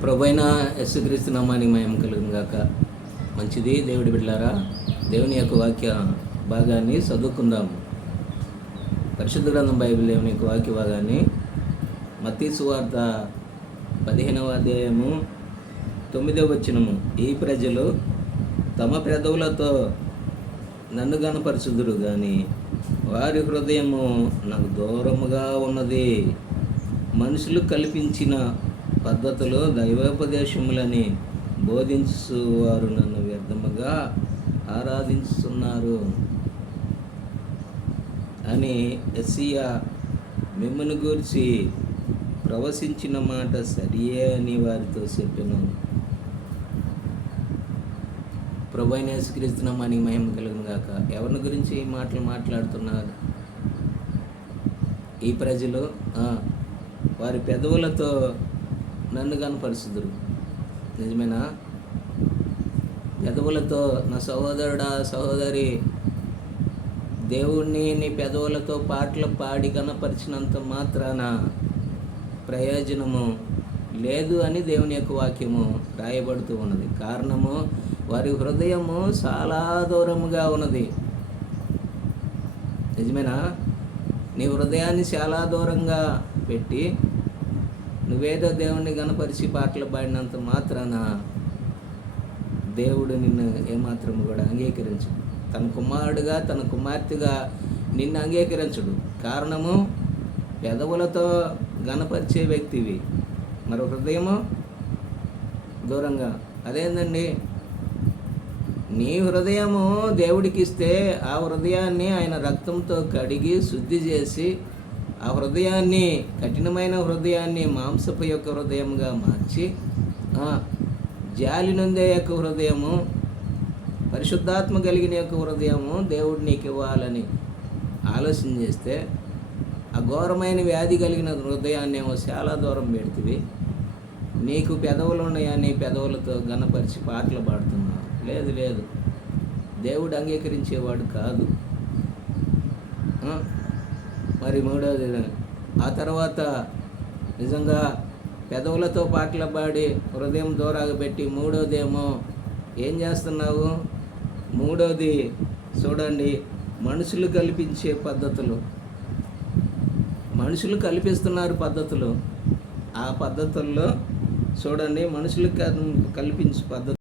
ప్రభువైన యేసుక్రీస్తు నామానికి మహిమ కలుగును గాక. మంచిది దేవుడి బిడ్డలారా, దేవుని యొక్క వాక్య భాగాన్ని చదువుకుందాము. పరిశుద్ధ గ్రంథం బైబిల్ దేవుని యొక్క వాక్య భాగాన్ని మత్తయి సువార్త 15వ అధ్యాయము 9వ వచనము. ఈ ప్రజలు తమ పెదవులతో నన్ను గనపరచుదురు గాని వారి హృదయము నాకు దూరముగా ఉన్నది. మనుషులు కల్పించిన పద్ధతులు దైవోపదేశములని బోధించువారు నన్ను వ్యర్థముగా ఆరాధించుతున్నారు అని యెషయా మిమ్మును గూర్చి ప్రవచించిన మాట సరియే అని వారితో చెప్పెను. ప్రభువైన యేసుక్రీస్తు నామానికి మహిమ కలుగును గాక. ఎవరిని గురించి ఈ మాటలు మాట్లాడుతున్నారు? ఈ ప్రజలు వారి పెదవులతో నన్ను కనపరుచుదురు. నిజమేనా? పెదవులతో నా సహోదరుడా, సహోదరి, దేవుణ్ణి నీ పెదవులతో పాటలు పాడి కనపరిచినంత మాత్రాన ప్రయోజనము లేదు అని దేవుని యొక్క వాక్యము రాయబడుతూ ఉన్నది. కారణము, వారి హృదయము చాలా దూరముగా ఉన్నది. నిజమేనా? నీ హృదయాన్ని చాలా దూరంగా పెట్టి నువ్వేదో దేవుణ్ణి గనపరిచి పాటలు పాడినంత మాత్రాన దేవుడు నిన్ను ఏమాత్రం కూడా అంగీకరించడు. తన కుమారుడుగా, తన కుమార్తెగా నిన్ను అంగీకరించడు. కారణము, పెదవులతో గనపరిచే వ్యక్తివి, మరో హృదయము దూరంగా. అదేందండి? నీ హృదయము దేవుడికి ఇస్తే ఆ హృదయాన్ని ఆయన రక్తంతో కడిగి శుద్ధి చేసి ఆ హృదయాన్ని, కఠినమైన హృదయాన్ని మాంసపు యొక్క హృదయంగా మార్చి జాలి నొందే యొక్క హృదయము, పరిశుద్ధాత్మ కలిగిన యొక్క హృదయము దేవుడు నీకు ఇవ్వాలని ఆలోచన చేస్తే ఆ ఘోరమైన వ్యాధి కలిగిన హృదయాన్ని ఏమో చాలా దూరం పెడుతుంది. నీకు పెదవులు ఉన్నాయని పెదవులతో గనపరిచి పాటలు పాడుతున్నావు. లేదు లేదు, దేవుడు అంగీకరించేవాడు కాదు. మరి మూడవది, ఆ తర్వాత నిజంగా పెదవులతో పాటలు పాడి హృదయం దూరాగా పెట్టి మూడోదేమో ఏం చేస్తున్నావు? మూడోది చూడండి, మనుషులు కల్పించే పద్ధతులు. మనుషులు కల్పిస్తున్నారు పద్ధతులు. ఆ పద్ధతుల్లో చూడండి, మనుషులు కల్పించే పద్ధతులు